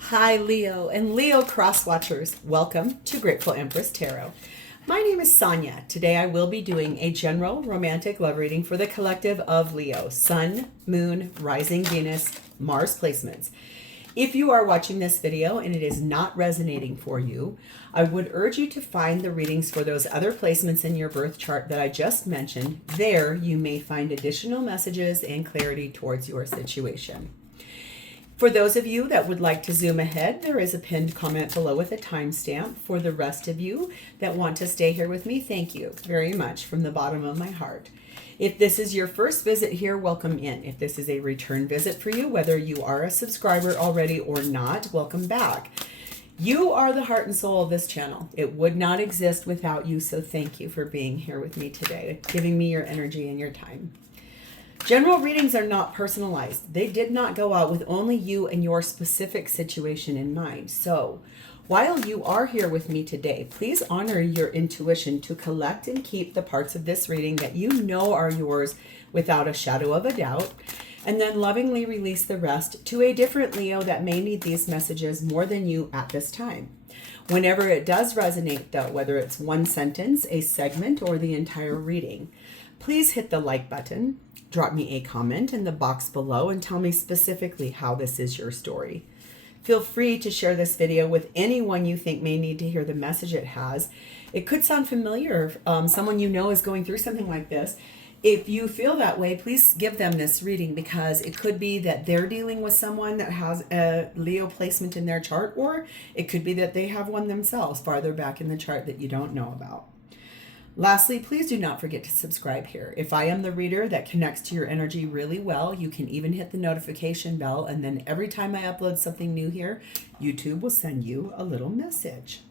Hi, Leo and Leo cross watchers. Welcome to Grateful Empress Tarot. My name is Sonia. Today I will be doing a general romantic love reading for the collective of Leo, Sun, Moon, Rising Venus, Mars placements. If you are watching this video and it is not resonating for you, I would urge you to find the readings for those other placements in your birth chart that I just mentioned. There you may find additional messages and clarity towards your situation. For those of you that would like to zoom ahead, there is a pinned comment below with a timestamp. For the rest of you that want to stay here with me, thank you very much from the bottom of my heart. If this is your first visit here, welcome in. If this is a return visit for you, whether you are a subscriber already or not, welcome back. You are the heart and soul of this channel. It would not exist without you, so thank you for being here with me today, giving me your energy and your time. General readings are not personalized. They did not go out with only you and your specific situation in mind. So, while you are here with me today, please honor your intuition to collect and keep the parts of this reading that you know are yours without a shadow of a doubt, and then lovingly release the rest to a different Leo that may need these messages more than you at this time. Whenever it does resonate, though, whether it's one sentence, a segment, or the entire reading, please hit the like button. Drop me a comment in the box below and tell me specifically how this is your story. Feel free to share this video with anyone you think may need to hear the message it has. It could sound familiar. Someone you know is going through something like this. If you feel that way, please give them this reading, because it could be that they're dealing with someone that has a Leo placement in their chart, or it could be that they have one themselves farther back in the chart that you don't know about. Lastly, please do not forget to subscribe here. If I am the reader that connects to your energy really well, you can even hit the notification bell, and then every time I upload something new here, YouTube will send you a little message.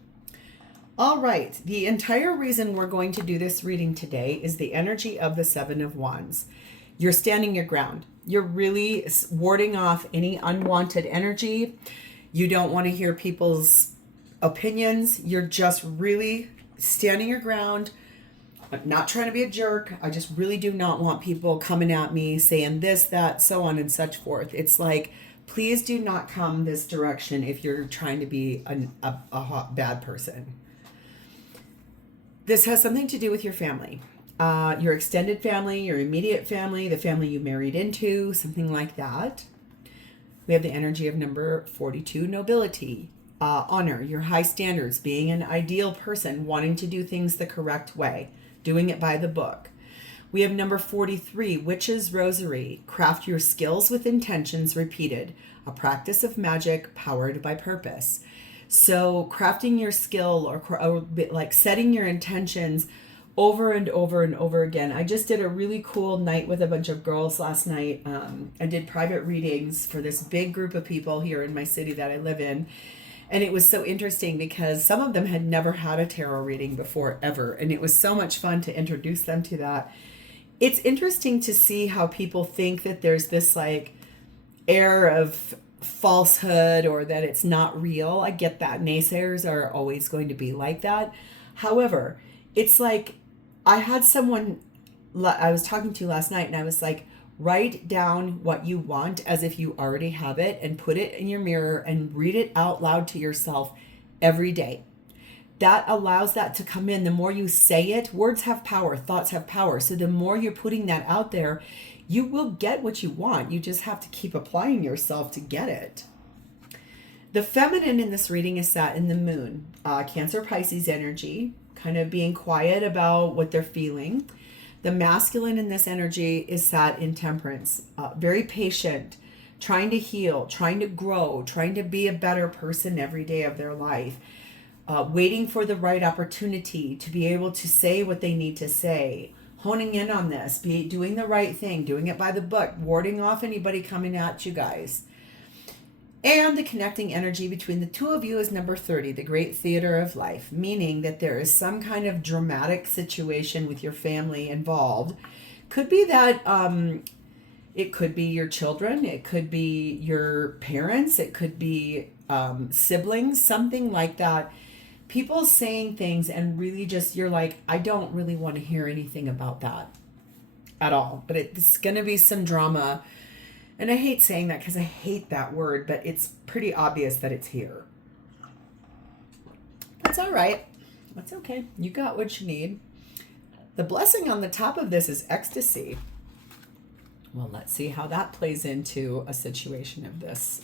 All right, the entire reason we're going to do this reading today is the energy of the Seven of Wands. You're standing your ground. You're really warding off any unwanted energy. You don't want to hear people's opinions. You're just really standing your ground. I'm not trying to be a jerk. I just really do not want people coming at me saying this, that, so on and such forth. It's like, please do not come this direction if you're trying to be a bad person. This has something to do with your family, your extended family, your immediate family, the family you married into, something like that. We have the energy of number 42, nobility, honor, your high standards, being an ideal person, wanting to do things the correct way, doing it by the book. We have number 43, witch's rosary, craft your skills with intentions repeated, a practice of magic powered by purpose. So crafting your skill or like setting your intentions over and over and over again. I just did a really cool night with a bunch of girls last night. I did private readings for this big group of people here in my city that I live in. And it was so interesting because some of them had never had a tarot reading before, ever. And it was so much fun to introduce them to that. It's interesting to see how people think that there's this like air of falsehood or that it's not real. I get that. Naysayers are always going to be like that. However, it's like I had someone I was talking to last night, and I was like, write down what you want as if you already have it and put it in your mirror and read it out loud to yourself every day. That allows that to come in. The more you say it, words have power, thoughts have power. So the more you're putting that out there, you will get what you want. You just have to keep applying yourself to get it. The feminine in this reading is sat in the moon, Cancer Pisces energy, kind of being quiet about what they're feeling. The masculine in this energy is sat in Temperance, very patient, trying to heal, trying to grow, trying to be a better person every day of their life, waiting for the right opportunity to be able to say what they need to say, honing in on this, doing the right thing, doing it by the book, warding off anybody coming at you guys. And the connecting energy between the two of you is number 30, the great theater of life, meaning that there is some kind of dramatic situation with your family involved. Could be that it could be your children, it could be your parents, it could be siblings, something like that. People saying things and really just, you're like, I don't really want to hear anything about that at all. But it's going to be some drama And I hate saying that because I hate that word, but it's pretty obvious that it's here. That's all right. That's okay. You got what you need. The blessing on the top of this is ecstasy. Well, let's see how that plays into a situation of this.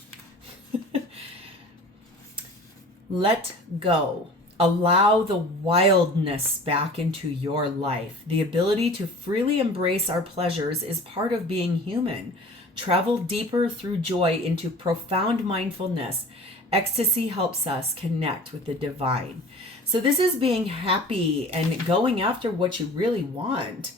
Let go. Allow the wildness back into your life. The ability to freely embrace our pleasures is part of being human. Travel deeper through joy into profound mindfulness. Ecstasy helps us connect with the divine. So this is being happy and going after what you really want.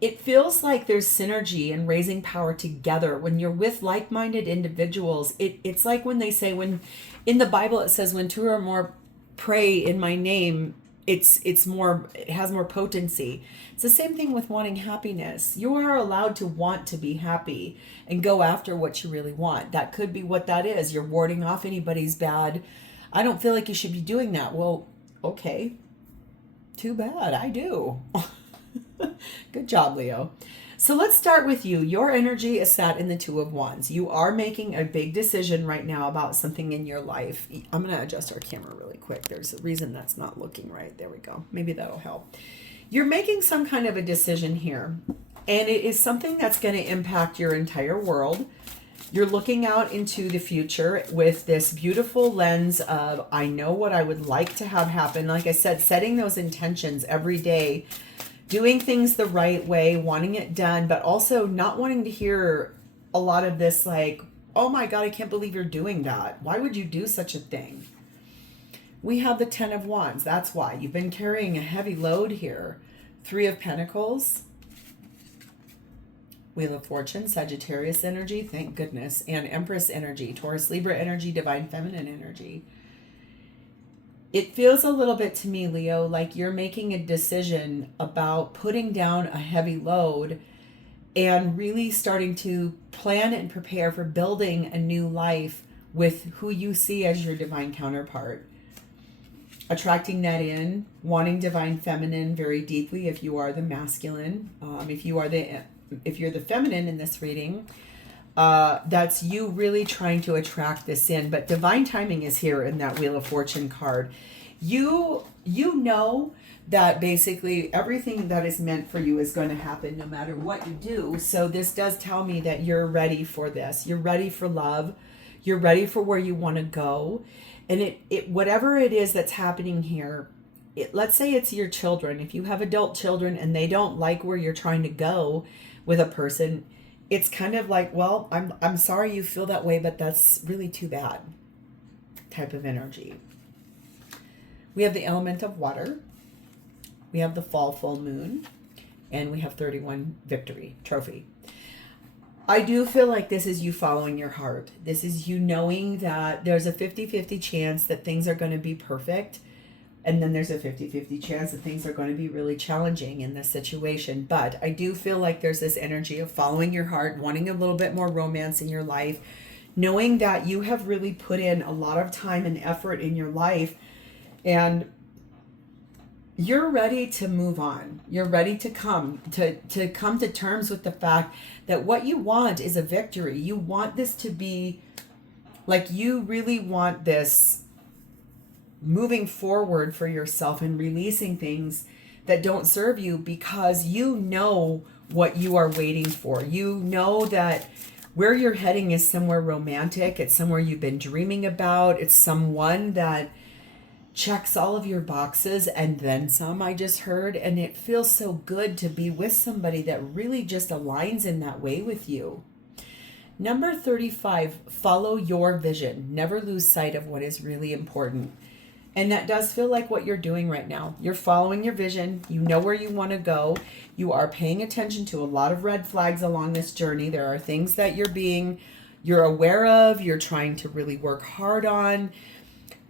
It feels like there's synergy and raising power together. When you're with like-minded individuals, it's like when they say, when in the Bible it says, when two or more pray in my name, it has more potency. It's the same thing with wanting happiness. You are allowed to want to be happy and go after what you really want. That could be what that is. You're warding off anybody's bad. I don't feel like you should be doing that. Well, okay. Too bad. I do. Good job, Leo. So let's start with you. Your energy is sat in the Two of Wands. You are making a big decision right now about something in your life. I'm going to adjust our camera really quick. There's a reason that's not looking right. There we go. Maybe that'll help. You're making some kind of a decision here, and it is something that's going to impact your entire world. You're looking out into the future with this beautiful lens of, I know what I would like to have happen. Like I said, setting those intentions every day, doing things the right way, wanting it done, but also not wanting to hear a lot of this like, oh my God, I can't believe you're doing that. Why would you do such a thing? We have the Ten of Wands. That's why. You've been carrying a heavy load here. Three of Pentacles. Wheel of Fortune, Sagittarius energy, thank goodness. And Empress energy, Taurus, Libra energy, Divine Feminine energy. It feels a little bit to me, Leo, like you're making a decision about putting down a heavy load and really starting to plan and prepare for building a new life with who you see as your divine counterpart. Attracting that in, wanting divine feminine very deeply if you are the masculine. If you're the feminine in this reading, that's you really trying to attract this in. But divine timing is here in that Wheel of Fortune card. You know that basically everything that is meant for you is going to happen no matter what you do. So this does tell me that you're ready for this. You're ready for love. You're ready for where you want to go. And it whatever it is that's happening here, let's say it's your children. If you have adult children and they don't like where you're trying to go with a person, it's kind of like, well, I'm sorry you feel that way, but that's really too bad type of energy. We have the element of water. We have the fall full moon. And we have 31 victory trophy. I do feel like this is you following your heart. This is you knowing that there's a 50-50 chance that things are going to be perfect. And then there's a 50-50 chance that things are going to be really challenging in this situation. But I do feel like there's this energy of following your heart, wanting a little bit more romance in your life, knowing that you have really put in a lot of time and effort in your life. And you're ready to move on. You're ready to come to terms with the fact that what you want is a victory. You want this to be like, you really want this moving forward for yourself and releasing things that don't serve you, because you know what you are waiting for. You know that where you're heading is somewhere romantic. It's somewhere you've been dreaming about. It's someone that checks all of your boxes and then some, I just heard. And it feels so good to be with somebody that really just aligns in that way with you. Number 35, follow your vision. Never lose sight of what is really important. And that does feel like what you're doing right now. You're following your vision. You know where you want to go. You are paying attention to a lot of red flags along this journey. There are things that you're aware of. You're trying to really work hard on.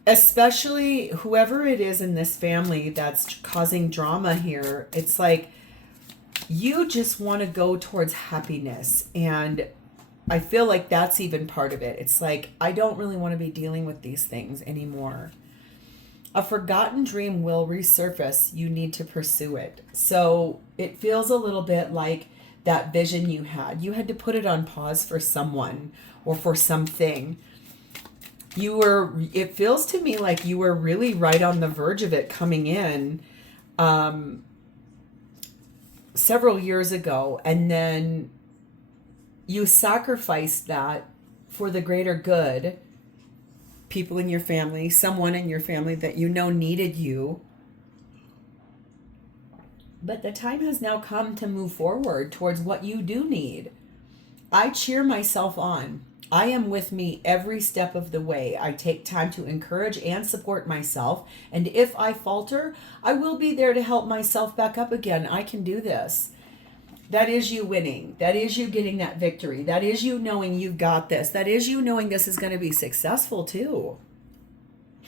Especially whoever it is in this family that's causing drama here. It's like you just want to go towards happiness. And I feel like that's even part of it. It's like, I don't really want to be dealing with these things anymore. A forgotten dream will resurface. You need to pursue it. So it feels a little bit like that vision you had to put it on pause for someone or for something. It feels to me like you were really right on the verge of it coming in several years ago, and then you sacrificed that for the greater good. People in your family, someone in your family that you know needed you. But the time has now come to move forward towards what you do need. I cheer myself on. I am with me every step of the way. I take time to encourage and support myself. And if I falter, I will be there to help myself back up again. I can do this. That is you winning. That is you getting that victory. That is you knowing you've got this. That is you knowing this is going to be successful too.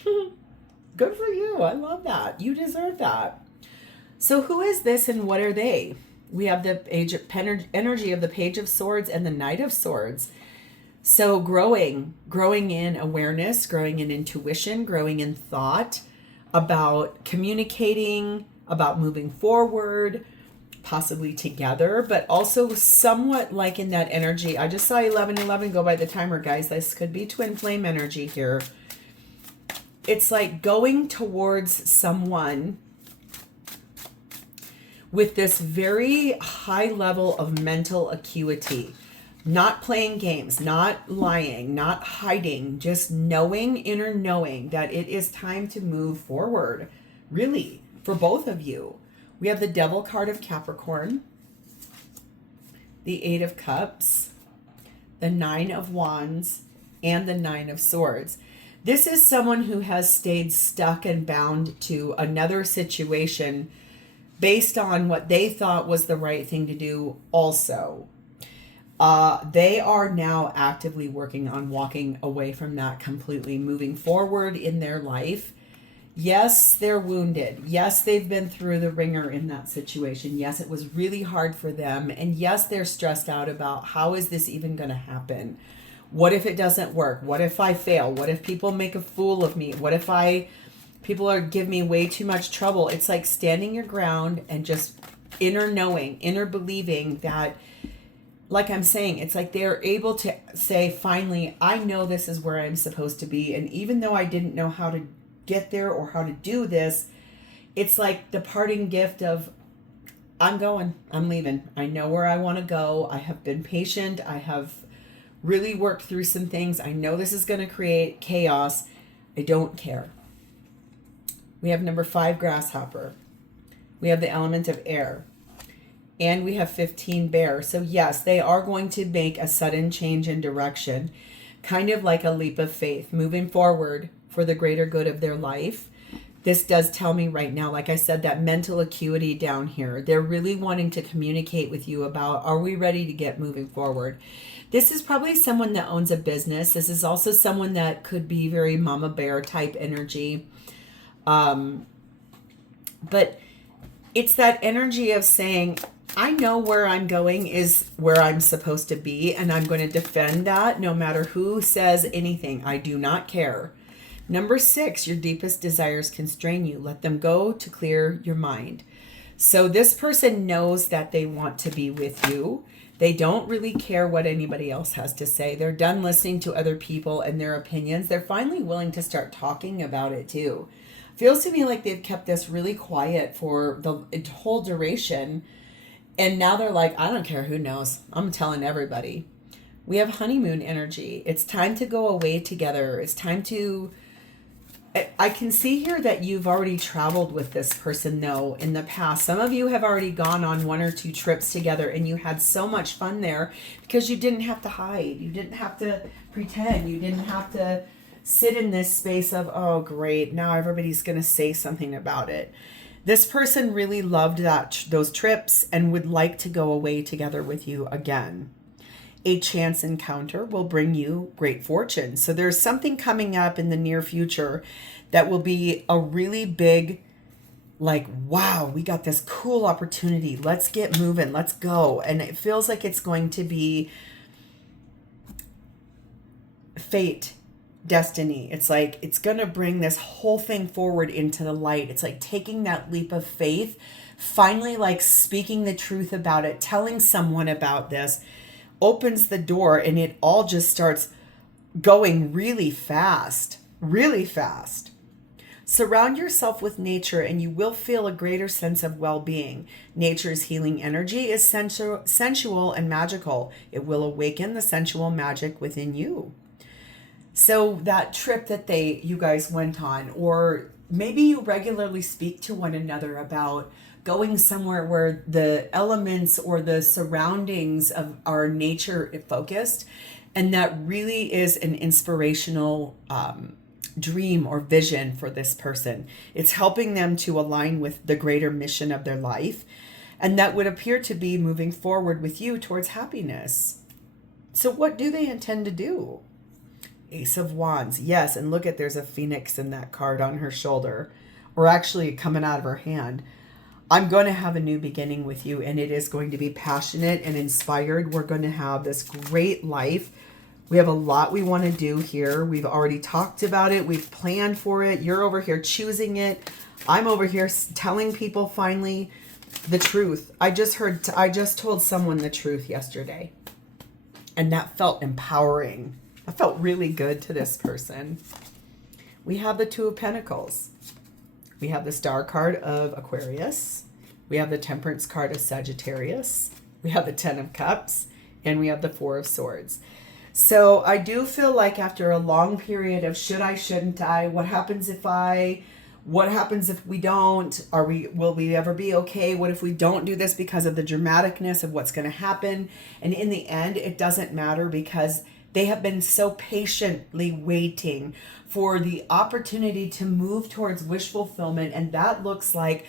Good for you. I love that. You deserve that. So who is this and what are they? We have the energy of the Page of Swords and the Knight of Swords. So growing in awareness, growing in intuition, growing in thought about communicating, about moving forward, possibly together, but also somewhat like in that energy. I just saw 1111 go by the timer, guys. This could be twin flame energy here. It's like going towards someone with this very high level of mental acuity. Not playing games, not lying, not hiding, just knowing, inner knowing that it is time to move forward, really, for both of you. We have the Devil card of Capricorn, the Eight of Cups, the Nine of Wands, and the Nine of Swords. This is someone who has stayed stuck and bound to another situation based on what they thought was the right thing to do also. They are now actively working on walking away from that completely, moving forward in their life. Yes, they're wounded. Yes, they've been through the ringer in that situation. Yes, it was really hard for them. And yes, they're stressed out about how is this even going to happen? What if it doesn't work? What if I fail? What if people make a fool of me? What if people give me way too much trouble? It's like standing your ground and just inner knowing, inner believing that, like I'm saying, it's like they're able to say, finally, I know this is where I'm supposed to be. And even though I didn't know how to get there or how to do this, it's like the parting gift of, I'm going, I'm leaving. I know where I want to go. I have been patient. I have really worked through some things. I know this is going to create chaos. I don't care. We have number 5, Grasshopper. We have the element of air. And we have 15, Bear. So yes, they are going to make a sudden change in direction, kind of like a leap of faith, moving forward for the greater good of their life. This does tell me right now, like I said, that mental acuity down here. They're really wanting to communicate with you about, are we ready to get moving forward? This is probably someone that owns a business. This is also someone that could be very mama bear type energy. But it's that energy of saying, I know where I'm going is where I'm supposed to be, and I'm going to defend that no matter who says anything. I do not care. Number 6, your deepest desires constrain you. Let them go to clear your mind. So this person knows that they want to be with you. They don't really care what anybody else has to say. They're done listening to other people and their opinions. They're finally willing to start talking about it too. Feels to me like they've kept this really quiet for the whole duration. And now they're like, I don't care who knows. I'm telling everybody. We have honeymoon energy. It's time to go away together. It's time to... I can see here that you've already traveled with this person, though, in the past. Some of you have already gone on 1 or 2 trips together, and you had so much fun there because you didn't have to hide. You didn't have to pretend. You didn't have to sit in this space of, oh, great, now everybody's going to say something about it. This person really loved those trips and would like to go away together with you again. A chance encounter will bring you great fortune. So there's something coming up in the near future that will be a really big, like, wow, we got this cool opportunity. Let's get moving. Let's go. And it feels like it's going to be fate destiny. It's like it's going to bring this whole thing forward into the light. It's like taking that leap of faith, finally like speaking the truth about it, telling someone about this, opens the door, and it all just starts going really fast, really fast. Surround yourself with nature and you will feel a greater sense of well-being. Nature's healing energy is sensual and magical. It will awaken the sensual magic within you. So that trip that you guys went on, or maybe you regularly speak to one another about going somewhere where the elements or the surroundings of our nature focused, and that really is an inspirational dream or vision for this person. It's helping them to align with the greater mission of their life, and that would appear to be moving forward with you towards happiness. So what do they intend to do? Ace of Wands. Yes, and look at, there's a phoenix in that card on her shoulder, or actually coming out of her hand. I'm going to have a new beginning with you, and it is going to be passionate and inspired. We're going to have this great life. We have a lot we want to do here. We've already talked about it. We've planned for it. You're over here choosing it. I'm over here telling people finally the truth. I just told someone the truth yesterday, and that felt empowering. I felt really good to this person. We have the Two of Pentacles. We have the Star card of Aquarius. We have the Temperance card of Sagittarius. We have the Ten of Cups. And we have the Four of Swords. So I do feel like after a long period of should I, shouldn't I, what happens if we don't, will we ever be okay? What if we don't do this because of the dramaticness of what's going to happen? And in the end, it doesn't matter, because they have been so patiently waiting for the opportunity to move towards wish fulfillment. And that looks like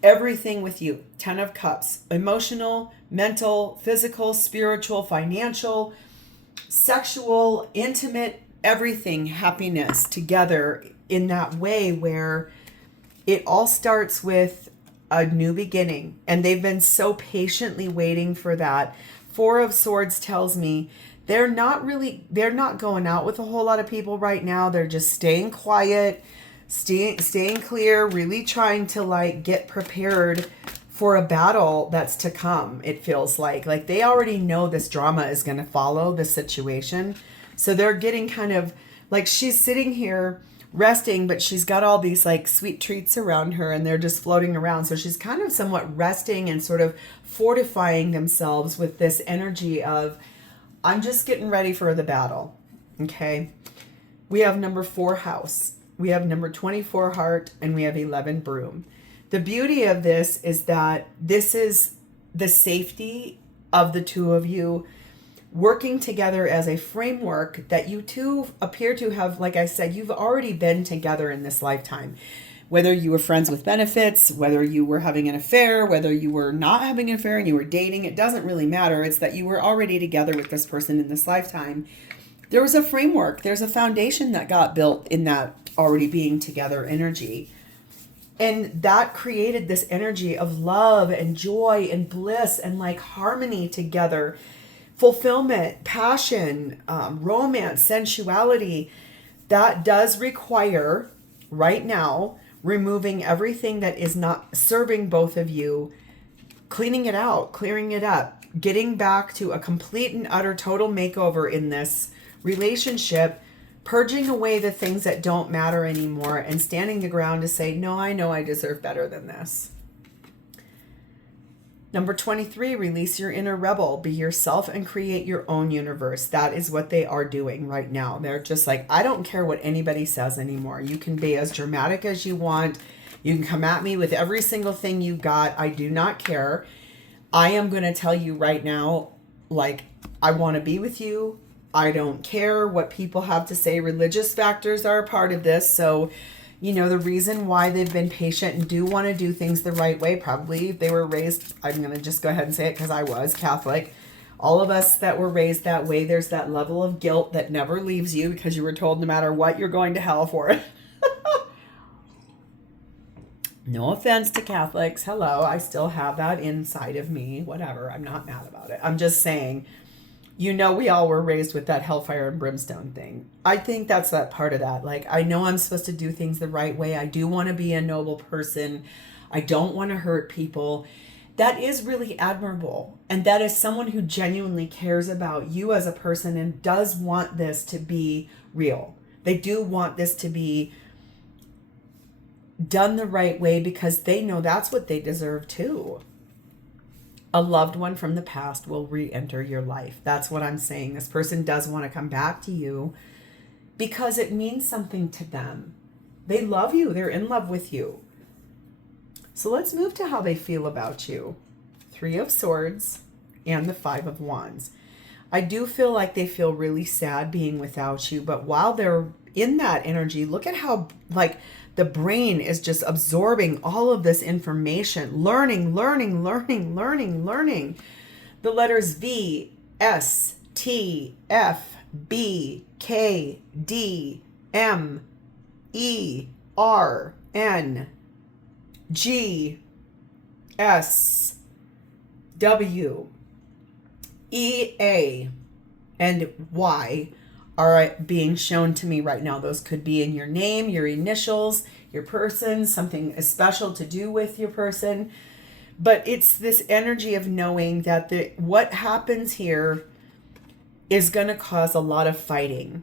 everything with you. Ten of Cups, emotional, mental, physical, spiritual, financial, sexual, intimate, everything, happiness together in that way where it all starts with a new beginning. And they've been so patiently waiting for that. Four of Swords tells me they're not going out with a whole lot of people right now. They're just staying quiet, staying clear, really trying to like get prepared for a battle that's to come. It feels like they already know this drama is going to follow the situation. So they're getting kind of like, she's sitting here resting, but she's got all these like sweet treats around her and they're just floating around. So she's kind of somewhat resting and sort of fortifying themselves with this energy of, I'm just getting ready for the battle. Okay. We have number 4 house. We have number 24 heart, and we have 11 broom. The beauty of this is that this is the safety of the two of you working together as a framework that you two appear to have, like I said, you've already been together in this lifetime. Whether you were friends with benefits, whether you were having an affair, whether you were not having an affair and you were dating, it doesn't really matter. It's that you were already together with this person in this lifetime. There was a framework. There's a foundation that got built in that already being together energy. And that created this energy of love and joy and bliss and like harmony together, fulfillment, passion, romance, sensuality. That does require right now removing everything that is not serving both of you, cleaning it out, clearing it up, getting back to a complete and utter total makeover in this relationship, purging away the things that don't matter anymore and standing the ground to say, no, I know I deserve better than this. Number 23, release your inner rebel, be yourself and create your own universe. That is what they are doing right now. They're just like, I don't care what anybody says anymore. You can be as dramatic as you want. You can come at me with every single thing you got. I do not care. I am going to tell you right now, like, I want to be with you. I don't care what people have to say. Religious factors are a part of this. So, you know, the reason why they've been patient and do want to do things the right way, probably they were raised, I'm going to just go ahead and say it because I was Catholic. All of us that were raised that way, there's that level of guilt that never leaves you because you were told no matter what, you're going to hell for it. No offense to Catholics. Hello, I still have that inside of me. Whatever. I'm not mad about it. I'm just saying, You know, we all were raised with that hellfire and brimstone thing. I think that's that part of that. Like, I know I'm supposed to do things the right way. I do want to be a noble person. I don't want to hurt people. That is really admirable. And that is someone who genuinely cares about you as a person and does want this to be real. They do want this to be done the right way because they know that's what they deserve too. A loved one from the past will re-enter your life. That's what I'm saying. This person does want to come back to you because it means something to them. They love you. They're in love with you. So let's move to how they feel about you. 3 of Swords and the 5 of Wands. I do feel like they feel really sad being without you, but while they're in that energy, look at how like the brain is just absorbing all of this information, learning. The letters V, S, T, F, B, K, D, M, E, R, N, G, S, W, E, A, and Y are being shown to me right now. Those could be in your name, your initials, your person, something special to do with your person. But it's this energy of knowing that what happens here is going to cause a lot of fighting.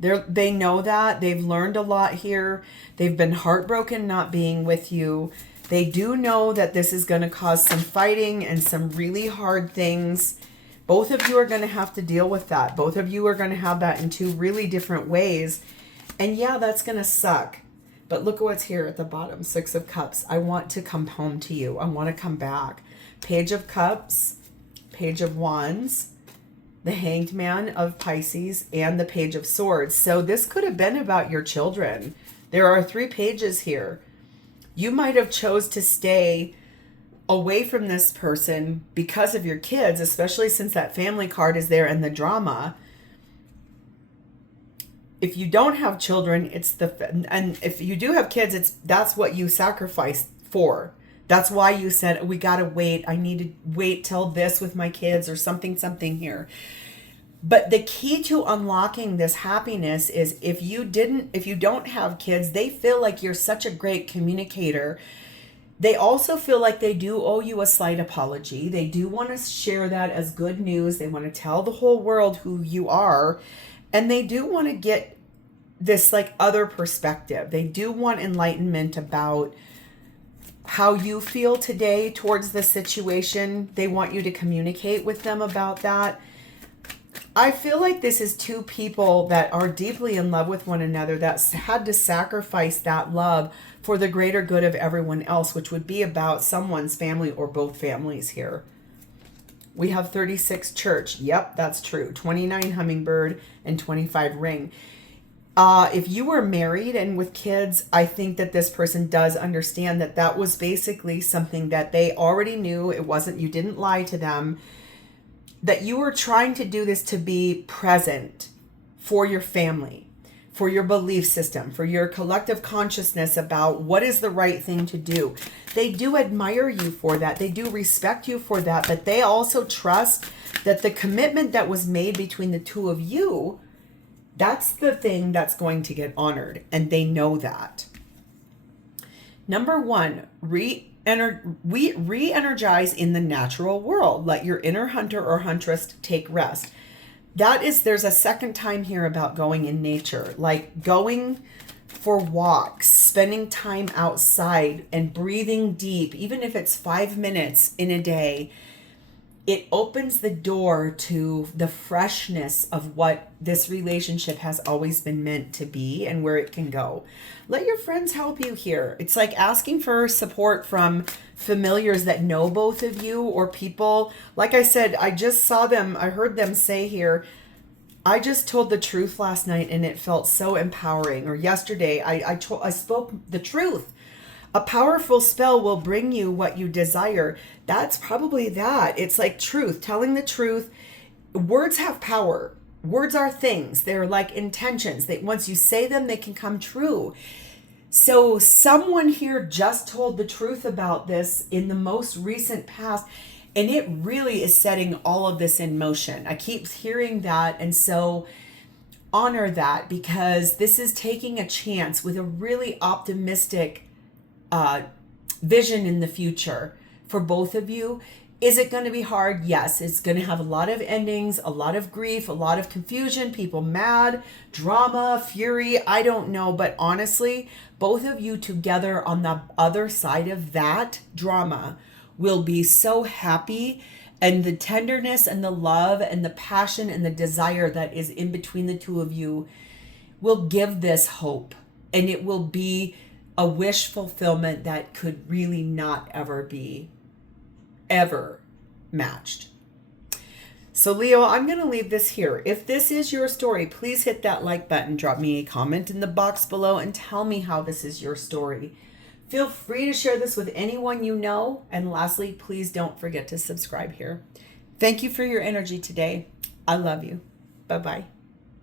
They know that. They've learned a lot here. They've been heartbroken not being with you. They do know that this is going to cause some fighting and some really hard things. Both of you are going to have to deal with that. Both of you are going to have that in 2 really different ways. And yeah, that's going to suck. But look at what's here at the bottom. 6 of Cups. I want to come home to you. I want to come back. Page of Cups, Page of Wands, the Hanged Man of Pisces, and the Page of Swords. So this could have been about your children. There are 3 pages here. You might have chose to stay away from this person because of your kids, especially since that family card is there and the drama. If you don't have children, and if you do have kids, that's what you sacrificed for. That's why you said, we got to wait. I need to wait till this with my kids or something here. But the key to unlocking this happiness is if you don't have kids, they feel like you're such a great communicator. They also feel like they do owe you a slight apology. They do want to share that as good news. They want to tell the whole world who you are. And they do want to get this like other perspective. They do want enlightenment about how you feel today towards the situation. They want you to communicate with them about that. I feel like this is 2 people that are deeply in love with one another that had to sacrifice that love for the greater good of everyone else, which would be about someone's family or both families here. We have 36 Church. Yep, that's true. 29 Hummingbird and 25 Ring. If you were married and with kids, I think that this person does understand that that was basically something that they already knew. It wasn't, you didn't lie to them. That you were trying to do this to be present for your family, for your belief system, for your collective consciousness about what is the right thing to do. They do admire you for that. They do respect you for that. But they also trust that the commitment that was made between the 2 of you, that's the thing that's going to get honored. And they know that. Number 1, re-energize in the natural world. Let your inner hunter or huntress take rest. There's a second time here about going in nature, like going for walks, spending time outside and breathing deep, even if it's 5 minutes in a day. It opens the door to the freshness of what this relationship has always been meant to be and where it can go. Let your friends help you here. It's like asking for support from familiars that know both of you or people. Like I said, I heard them say here, I just told the truth last night and it felt so empowering. Or yesterday, I spoke the truth. A powerful spell will bring you what you desire. That's probably that. It's like truth, telling the truth. Words have power. Words are things. They're like intentions. Once you say them, they can come true. So someone here just told the truth about this in the most recent past. And it really is setting all of this in motion. I keep hearing that. And so honor that, because this is taking a chance with a really optimistic vision in the future for both of you. Is it going to be hard? Yes, it's going to have a lot of endings, a lot of grief, a lot of confusion, people mad, drama, fury, I don't know. But honestly, both of you together on the other side of that drama will be so happy. And the tenderness and the love and the passion and the desire that is in between the two of you will give this hope. And it will be a wish fulfillment that could really not ever matched. So Leo, I'm going to leave this here. If this is your story, please hit that like button, drop me a comment in the box below, and tell me how this is your story. Feel free to share this with anyone you know. And lastly, please don't forget to subscribe here. Thank you for your energy today. I love you. Bye-bye.